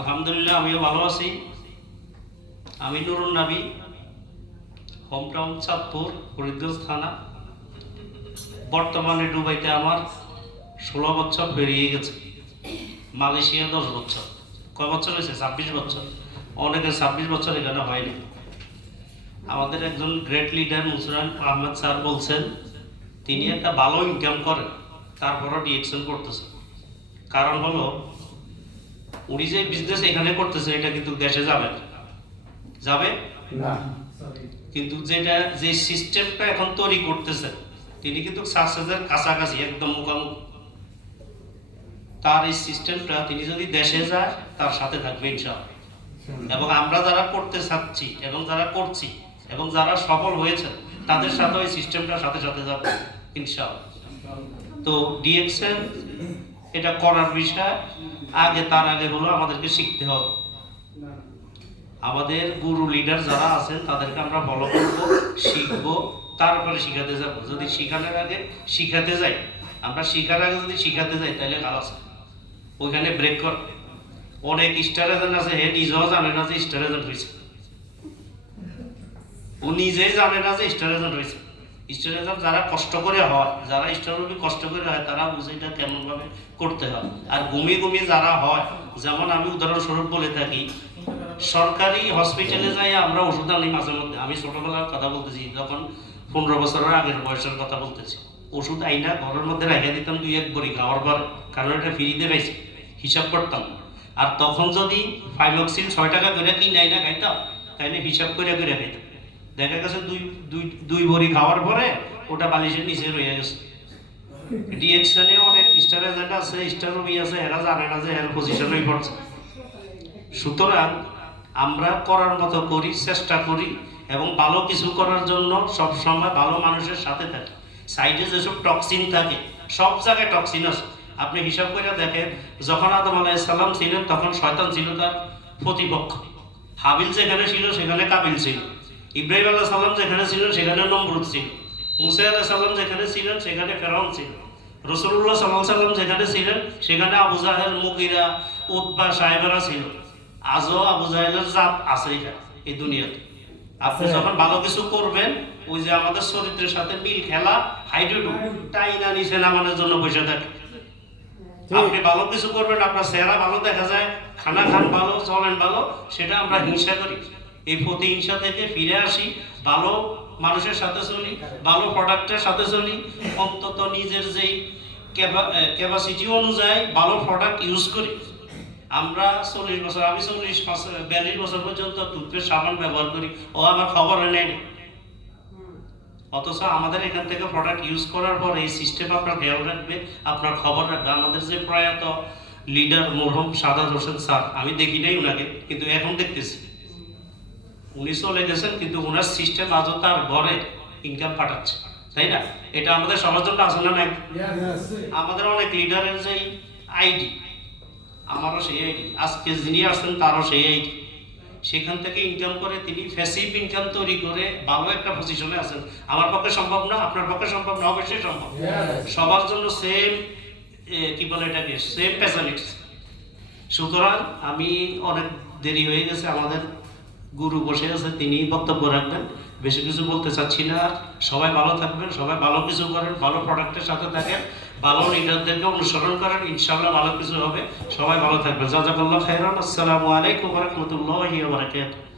আলহামদুলিল্লাহ, আমিও ভালো আছি। আমি নুরুন নাবি হোম টাউন চাঁদপুর, ফরিদগঞ্জ থানা। বর্তমানে দুবাইতে আমার ষোলো বছর পেরিয়ে গেছে। মালয়েশিয়া দশ বছর। কয় বছর হয়েছে? ছাব্বিশ বছর। অনেকে ছাব্বিশ বছর এখানে হয়নি। আমাদের একজন great leader Musran Ahmed sir বলছেন, তিনি একটা ভালো ইনকাম করেন, তারপরও ডিএকশন করতেছেন। কারণ হলো উনি যে বিজনেস এখানে করতেছে এটা কিন্তু দেশে যাবে। যাবে? না। কিন্তু যেটা যে সিস্টেমটা এখন তৈরি করতেছে তিনি কিন্তু সাকসেসের কাছাকাছি একদম মুখামুখি। তার এই সিস্টেমটা তিনি যদি দেশে যায় তার সাথে থাকবে ইনশাআল্লাহ। এবং আমরা যারা করতে চাচ্ছি এবং যারা করছি এবং যারা সফল হয়েছে তাদের সাথে ওই সিস্টেমটার সাথে সাথে যাবে ইনশাআল্লাহ। তো ডিএক্সএল এটা করার বিষয়। আগে তার আগে হলো আমাদেরকে শিখতে হবে। আমাদের গুরু লিডার যারা আছেন, তাদেরকে আমরা ফলো করব, শিখব, তারপরে শিখাতে যাব। যদি শিখানোর আগে শিখাতে যাই, আমরা শিখার আগে যদি শিখাতে যাই, তাহলে আছে। ওইখানে ব্রেক কর। অনেক স্টার এজেন্ট আছে হে নিজেও জানে না যে স্টার এজেন্ট হয়েছে ও নিজেই জানে না যে স্টার এজেন্ট হয়েছে এজেন্ট যারা কষ্ট করে হয়, যারা স্টার কষ্ট করে হয়, তারা বুঝে এটা কেমন ভাবে করতে হয়। আর ঘুমিয়ে ঘুমিয়ে যারা হয়, যেমন আমি উদাহরণস্বরূপ বলে থাকি, সরকারি হসপিটালে যাই আমরা ওষুধ আনি মাঝে মধ্যে। আমি ছোটবেলার কথা বলতেছি যখন পনেরো বছরের আগের বয়সের কথা বলতেছি। ওষুধ আইনা ঘরের মধ্যে রেখে দিতাম দুই এক বড়ি খাওয়ার পর, কারণ এটা ফ্রিতে পাইছি, হিসাব করতাম। আর তখন যদি ফাইভক্সিল ছয় টাকা করে কিনে আইনা খাইতাম, তাইলে হিসাব করে করে খাইতাম। দেখা গেছে দুই দুই দুই বড়ি খাওয়ার পরে ওটা বালিশের নিচে রয়ে গেছে। ডিএক্সএলে অনেক স্টার আছে স্টার রবি আছে, এরা জানে না যে এর পজিশনেই পড়ছে সুতরাং আমরা করার মতো করি, চেষ্টা করি এবং ভালো কিছু করার জন্য সব সময় ভালো মানুষের সাথে থাকি। সাইডে যেসব টক্সিন থাকে, সব জায়গায় টক্সিন আছে আপনি হিসাব করে দেখেন, যখন আদম আলাইসাল্লাম ছিলেন, তখন শয়তান ছিল তার প্রতিপক্ষ। হাবিল যেখানে ছিল, সেখানে কাবিল ছিল। ইব্রাহিম আল্লাহ সাল্লাম যেখানে ছিলেন সেখানে নমরুদ ছিল। মুসা আলাহ সাল্লাম যেখানে ছিলেন সেখানে ফেরাউন ছিল। রসুল্লাহ সাল্লাহ সাল্লাম যেখানে ছিলেন সেখানে আবু জাহেল মুগিরা উদ্বা সাহেবেরা ছিল। আজও আবু জাহেলের জাত আছে এখানে এই দুনিয়াতে। আপনি যখন ভালো কিছু করবেন ওই যে আমাদের চরিত্রের সাথে মিল খেলা হাইড্রোডু টাইনা নিচে নামানোর জন্য বসে থাকে। আপনি ভালো কিছু করবেন আপনার চেহারা ভালো দেখা যায় খানা খান ভালো চলেন ভালো সেটা আমরা হিংসা করি। এই প্রতিহিংসা থেকে ফিরে আসি, ভালো মানুষের সাথে চলি, ভালো প্রোডাক্টের সাথে চলি, অন্তত নিজের যেই ক্যাপাসিটি অনুযায়ী ভালো প্রোডাক্ট ইউজ করি। আমরা চল্লিশ বছর, আমি চল্লিশ বিয়াল্লিশ বছর পর্যন্ত টুথপেস্ট সাবান ব্যবহার করি, ও আমার খবর নেয়নি অথচ আমাদের এখান থেকে প্রোডাক্ট ইউজ করার পর এই সিস্টেম আপনার খেয়াল রাখবে, আপনার খবর রাখবে। আমাদের যে প্রয়াত লিডার মরহম সাদাত হোসেন স্যার, আমি দেখি নাই ওনাকে কিন্তু এখন দেখতেছি। উনি চলে গেছেন কিন্তু ওনার সিস্টেম আজও তার ঘরে ইনকাম পাঠাচ্ছে তাই না? এটা আমাদের সবার জন্য আছে না আমাদের অনেক লিডারের যে আইডি আমারও সেই আইডি আজকে যিনি আসছেন তারও সেই আইডি সেখান থেকে ইনকাম করে তিনি ফ্যাসিভ ইনকাম তৈরি করে ভালো একটা পজিশনে আছেন। আমার পক্ষে সম্ভব না আপনার পক্ষে সম্ভব না অবশ্যই সম্ভব। সবার জন্য সেম কি বলে এটাকে? সেম ফ্যাসিলিটিস সুতরাং আমি অনেক দেরি হয়ে গেছে আমাদের গুরু বসে আছে তিনি বক্তব্য রাখবেন। বেশি কিছু বলতে চাচ্ছি না। সবাই ভালো থাকবেন, সবাই ভালো কিছু করেন, ভালো প্রোডাক্টের সাথে থাকেন, ভালো লিডারদেরকে অনুসরণ করেন ইনশাল্লাহ ভালো কিছু হবে। সবাই ভালো থাকবেন। জাজাকাল্লাহ খাইরান আসসালামু আলাইকুম রহমতুল্লাহ বারাকাতুহু।